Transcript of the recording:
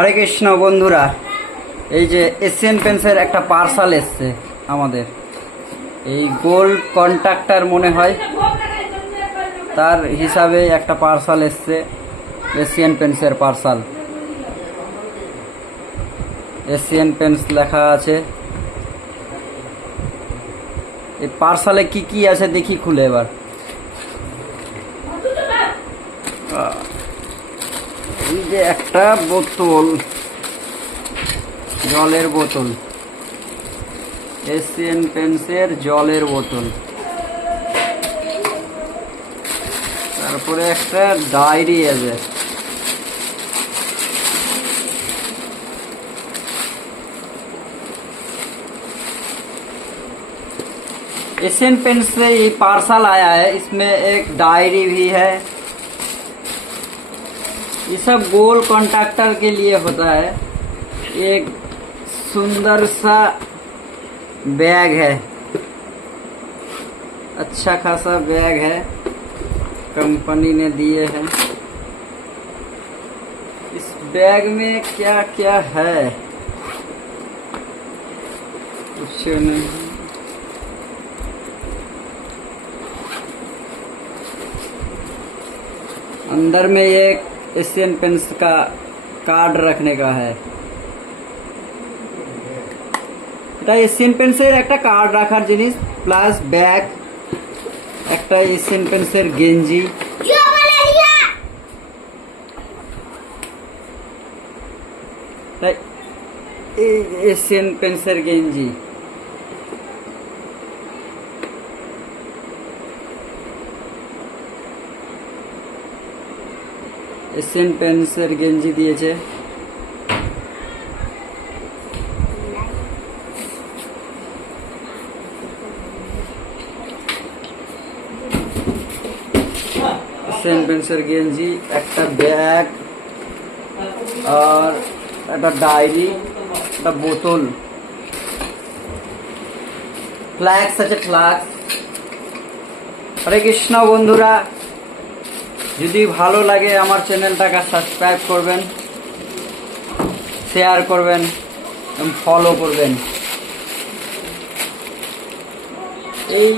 হরে কৃষ্ণ বন্ধুরা, এই যে এশিয়ান পেন্টসের একটা পার্সাল এসছে আমাদের। এই গোল্ড কন্ট্রাক্টর মনে হয়, তার হিসাবে একটা পার্সাল এসছে, এশিয়ান পেন্টসের পার্সাল। এশিয়ান পেন্টস লেখা আছে। এই পার্সালে কি কি আছে দেখি খুলে এবার। এই যে একটা বোতল, জলের বোতল, এশিয়ান পেন্টসের জলের বোতল। তারপরে একটা ডায়েরি আছে। एशियन पेंट्स से ये पार्सल आया है, इसमें एक डायरी भी है। ये सब गोल कॉन्ट्रैक्टर के लिए होता है। एक सुंदर सा बैग है, अच्छा खासा बैग है, कंपनी ने दिए हैं। इस बैग में क्या क्या है कुछ नहीं। अंदर में एक एशियन पेंट्स का कार्ड रखने का है। এটা এশিয়ান পেন্টসের একটা কার্ড রাখার জিনিস, প্লাস ব্যাগ, একটা এশিয়ান পেন্টসের গেঞ্জি, এশিয়ান পেন্টসের গেঞ্জি। এশিয়ান পেন্টসের গেঞ্জি দিয়েছে। এশিয়ান পেন্টসের গেঞ্জি, একটা ব্যাগ, আর একটা ডায়েরি, একটা বোতল, ফ্ল্যাক্স আছে, ফ্ল্যাক্স। হরে কৃষ্ণ বন্ধুরা, যদি ভালো লাগে আমার চ্যানেলটাকে সাবস্ক্রাইব করবেন, শেয়ার করবেন এবং ফলো করবেন। এই